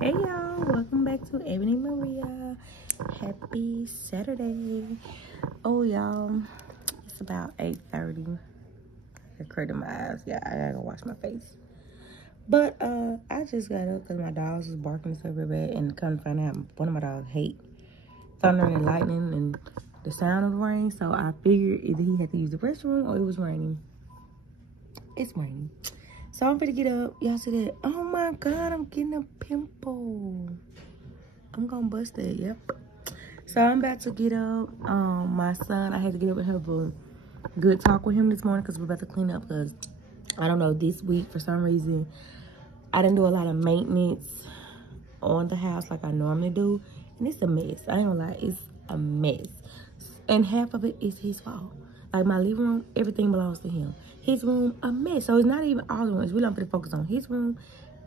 Hey y'all, welcome back to Ebony Maria. Happy Saturday. Oh y'all, it's about 8:30. I cracked my eyes. Yeah, I gotta go wash my face. But I just got up because my dogs was barking so very bad, and come to find out one of my dogs hate thunder and lightning and the sound of the rain. So I figured either he had to use the restroom or it was raining. It's raining. So I'm gonna get up. Y'all see that? Oh my God, I'm getting a pimple. I'm gonna bust that, yep. So I'm about to get up. My son, I had to get up and have a good talk with him this morning because we're about to clean up because, I don't know, this week for some reason, I didn't do a lot of maintenance on the house like I normally do. And it's a mess. I ain't gonna lie, it's a mess. And half of it is his fault. Like my living room, everything belongs to him. His room, a mess. So it's not even all the rooms. We don't put the focus on his room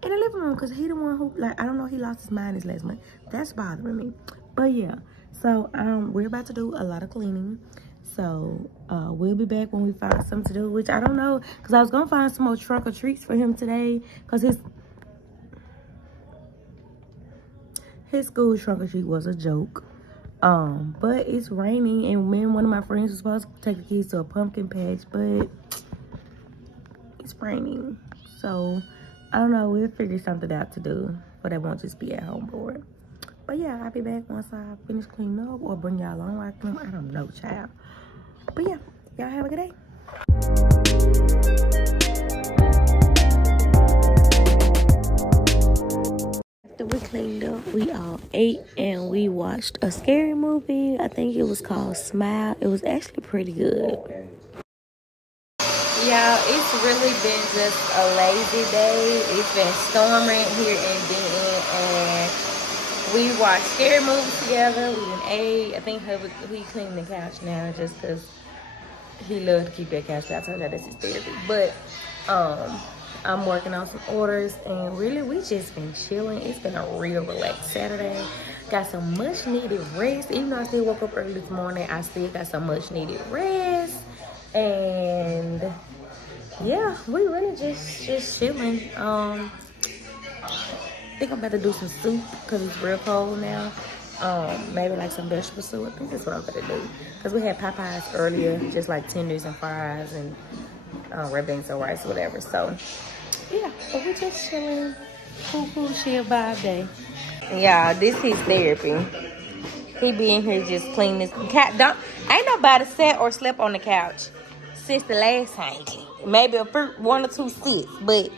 and the living room because he the one who, like, I don't know, he lost his mind this last month. That's bothering me. But yeah, so we're about to do a lot of cleaning. So we'll be back when we find something to do, which I don't know, because I was gonna find some more trunk or treats for him today because his school trunk or treat was a joke. But it's raining, and me and one of my friends was supposed to take the kids to a pumpkin patch, but it's raining. So I don't know, we'll figure something out to do, but I won't just be at home bored. But yeah, I'll be back once I finish cleaning up, or bring y'all along while I clean. I don't know, child. But yeah, y'all have a good day. After we cleaned up, we all ate and we watched a scary movie. I think it was called Smile. It was actually pretty good. Y'all, it's really been just a lazy day. It's been storming here in Denton, and we watched scary movies together. We done ate. I think we cleaned the couch now just because he loves to keep that couch. I told you that's his therapy. But I'm working on some orders, and really we just been chilling. It's been a real relaxed Saturday. Got some much needed rest. Even though I still woke up early this morning, I still got some much needed rest. And yeah, we really just chilling. I think I'm about to do some soup because it's real cold now. Maybe like some vegetable soup. I think that's what I'm about to do. Because we had Popeyes earlier, just like tenders and fries and red beans and rice or whatever. So yeah, so we just chilling. Cool chill vibe day. Yeah, this is therapy. He be in here just cleaning this couch. Ain't nobody sat or slept on the couch since the last time. Maybe one or two sits, but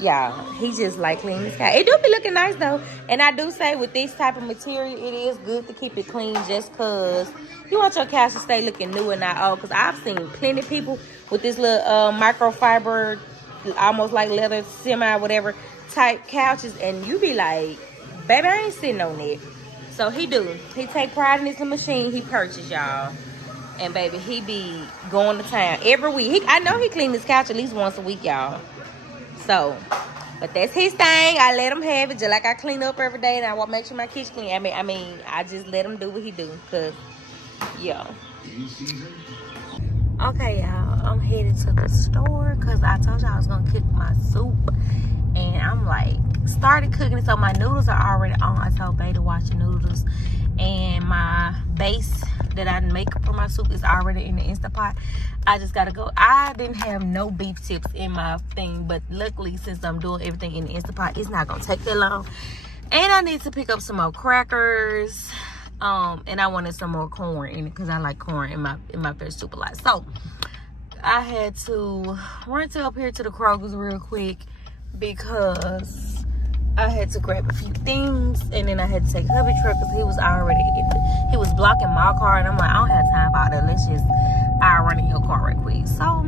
y'all, he just like cleaning this couch. It do be looking nice though, and I do say with this type of material, it is good to keep it clean just cause you want your couch to stay looking new and not old. Cause I've seen plenty of people with this little microfiber, almost like leather, semi whatever type couches, and you be like, baby, I ain't sitting on it. So he take pride in this little machine he purchased, y'all. And baby, he be going to town every week. I know he clean his couch at least once a week, y'all. So, but that's his thing. I let him have it just like I clean up every day, and I want to make sure my kitchen clean. I mean, I just let him do what he do, cause, yo. Okay, y'all, I'm headed to the store cause I told y'all I was gonna cook my soup, and I'm like started cooking it. So my noodles are already on. I told Bay to watch the noodles, and my base that I make for my soup is already in the Instant Pot. I just gotta go. I didn't have no beef tips in my thing, but luckily since I'm doing everything in the Instant Pot, it's not gonna take that long. And I need to pick up some more crackers, and I wanted some more corn in it because I like corn in my fish soup a lot. So I had to run up here to the Kroger's real quick because I had to grab a few things, and then I had to take hubby truck because he was already he was blocking my car, and I'm like, I don't have time for all that. I'll run in your car right quick. So,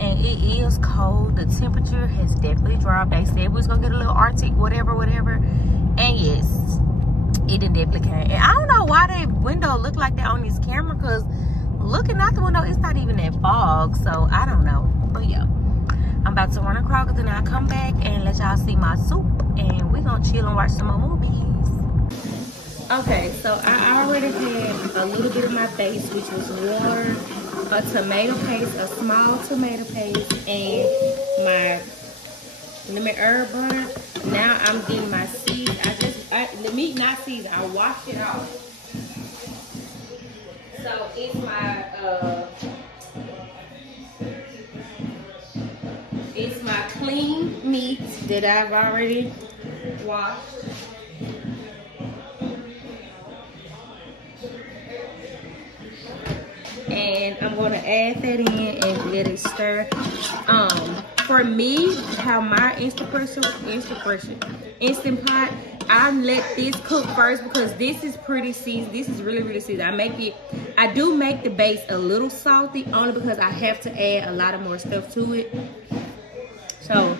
and it is cold. The temperature has definitely dropped. They said we was gonna get a little Arctic, whatever. And yes, it did definitely came. And I don't know why that window looked like that on this camera, because looking out the window, it's not even that fog. So I don't know, but yeah. I'm about to run a Kroger, then I'll come back and let y'all see my soup, and we're gonna chill and watch some more movies. Okay, so I already had a little bit of my base, which was water, a tomato paste, a small tomato paste, and my lemon herb butter. Now I'm getting my seeds. The meat not seasoned. I washed it off. So it's my clean meat that I've already washed. And I'm gonna add that in and let it stir. For me, how my Instant Pot, I let this cook first because this is pretty seasoned. This is really, really seasoned. I do make the base a little salty only because I have to add a lot of more stuff to it. So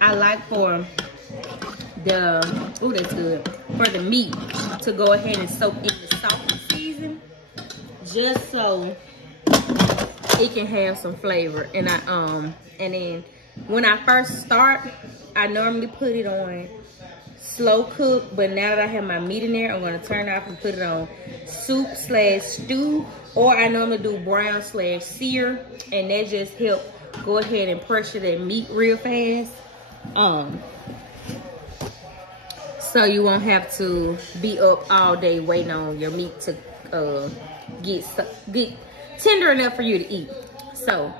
I like for the, oh, that's good, for the meat to go ahead and soak in the salty season, just so it can have some flavor. And and then when I first start, I normally put it on slow cook, but now that I have my meat in there, I'm gonna turn it off and put it on soup/stew, or I normally do brown/sear, and that just helps go ahead and pressure that meat real fast. So you won't have to be up all day waiting on your meat to get tender enough for you to eat. So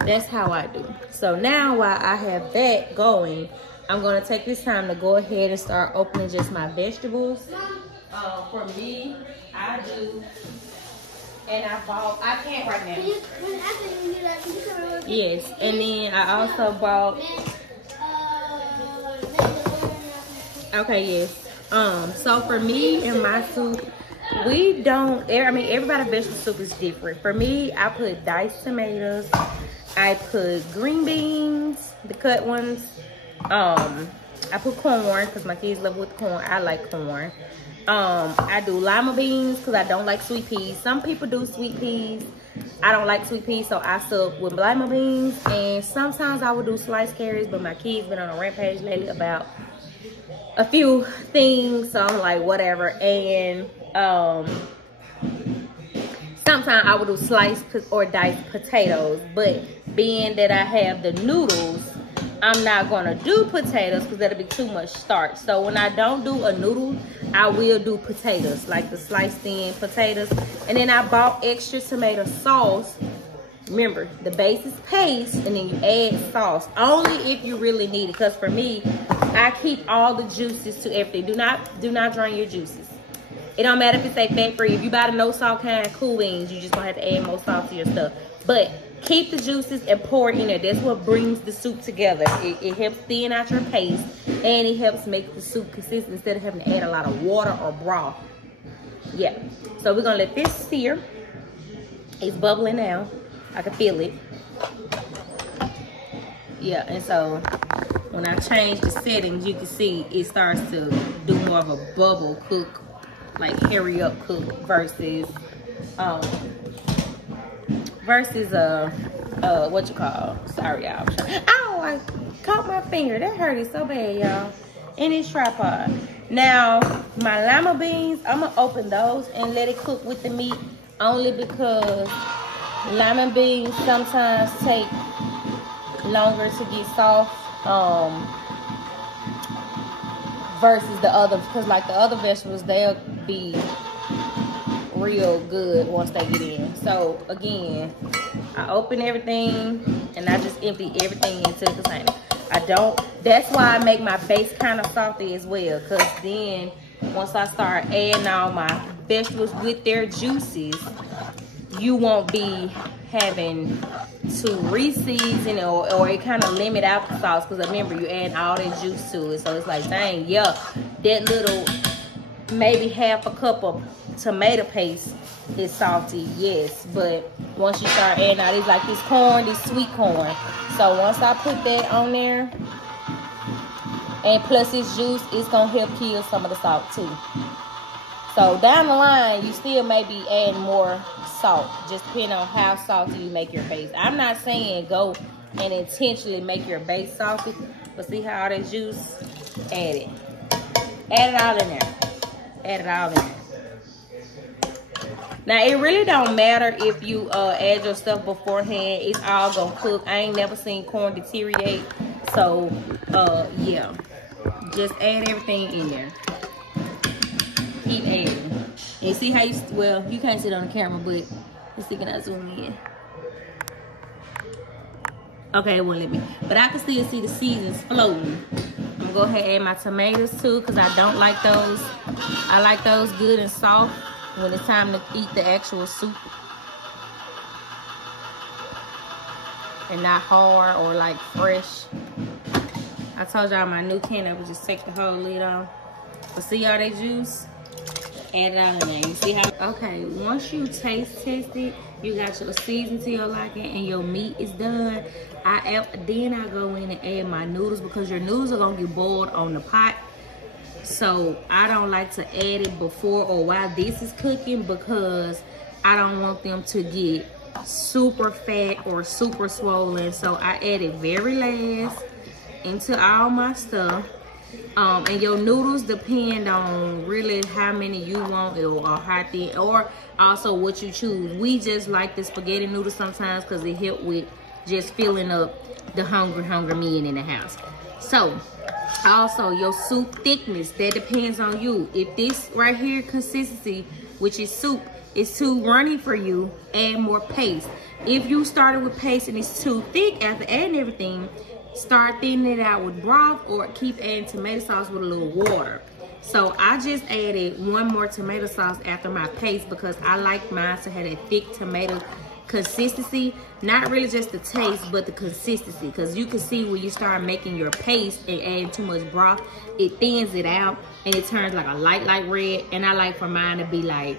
that's how I do. So now while I have that going, I'm gonna take this time to go ahead and start opening just my vegetables. For me, I do, and I can't right now. Yes, and then I also bought, okay, yes. So for me and my soup, we don't, I mean, everybody's vegetable soup is different. For me, I put diced tomatoes, I put green beans, the cut ones. I put corn because my kids love with corn. I like corn. I do lima beans because I don't like sweet peas. Some people do sweet peas. I don't like sweet peas, so I sub with lima beans. And sometimes I would do sliced carrots, but my kids been on a rampage lately about a few things, so I'm like, whatever. And sometimes I would do sliced or diced potatoes, but being that I have the noodles, I'm not gonna do potatoes because that'll be too much starch. So when I don't do a noodle, I will do potatoes, like the sliced thin potatoes. And then I bought extra tomato sauce. Remember, the base is paste, and then you add sauce only if you really need it. Because for me, I keep all the juices to everything. Do not drain your juices. It don't matter if it's fat free. If you buy the no salt kind, cool beans, you just gonna have to add more salt to your stuff. But keep the juices and pour it in there. That's what brings the soup together. It helps thin out your paste, and it helps make the soup consistent instead of having to add a lot of water or broth. Yeah. So we're gonna let this sear. It's bubbling now. I can feel it. Yeah, and so when I change the settings, you can see it starts to do more of a bubble cook, like hurry up cook versus what you call, sorry y'all, ow, I caught my finger, that hurted so bad, y'all, in this tripod. Now my lima beans, I'm gonna open those and let it cook with the meat, only because lima beans sometimes take longer to get soft versus the other, because like the other vegetables, they'll be real good once they get in. So again, I open everything and I just empty everything into the container. That's why I make my base kind of salty as well, because then once I start adding all my vegetables with their juices, you won't be having to re-season or it kind of limit out the sauce, because remember, you add all that juice to it. So it's like, dang, yeah, that little maybe half a cup of tomato paste is salty, yes, but once you start adding all these, like this corn, this sweet corn, so once I put that on there, and plus this juice, it's gonna help kill some of the salt too. So down the line, you still may be adding more salt, just depending on how salty you make your base. I'm not saying go and intentionally make your base salty, but see how all that juice, add it. Add it all in there. Add it all in there. Now, it really don't matter if you add your stuff beforehand. It's all gonna cook. I ain't never seen corn deteriorate. So, yeah. just add everything in there. Keep adding. And see how you, well, you can't see it on the camera, but let's see, can I zoom in? Okay, it won't let me. But I can still see the seasons floating. I'm gonna go ahead and add my tomatoes too, because I don't like those. I like those good and soft when it's time to eat the actual soup. And not hard or like fresh. I told y'all my new can, I would just take the whole lid off. But see all that juice? Add it out in there. You see how? Okay, once you taste test it, you got your season to your liking and your meat is done. Then I go in and add my noodles, because your noodles are gonna get boiled on the pot. So I don't like to add it before or while this is cooking, because I don't want them to get super fat or super swollen. So I add it very last into all my stuff. And your noodles depend on really how many you want, or how thin, or also what you choose. We just like the spaghetti noodles sometimes because it help with just filling up the hungry men in the house. So also your soup thickness, that depends on you. If this right here consistency, which is soup, is too runny for you, add more paste. If you started with paste and it's too thick after adding everything, start thinning it out with broth, or keep adding tomato sauce with a little water. So I just added one more tomato sauce after my paste, because I like mine to have a thick tomato consistency. Not really just the taste, but the consistency, because you can see when you start making your paste and adding too much broth, it thins it out and it turns like a light red. And I like for mine to be like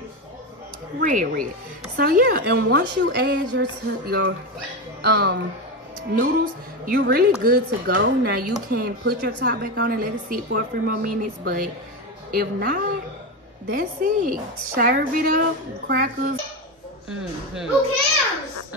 red. So yeah, and once you add your noodles, you're really good to go. Now you can put your top back on and let it sit for a few more minutes, but if not, that's it. Serve it up, crackers. Who cares?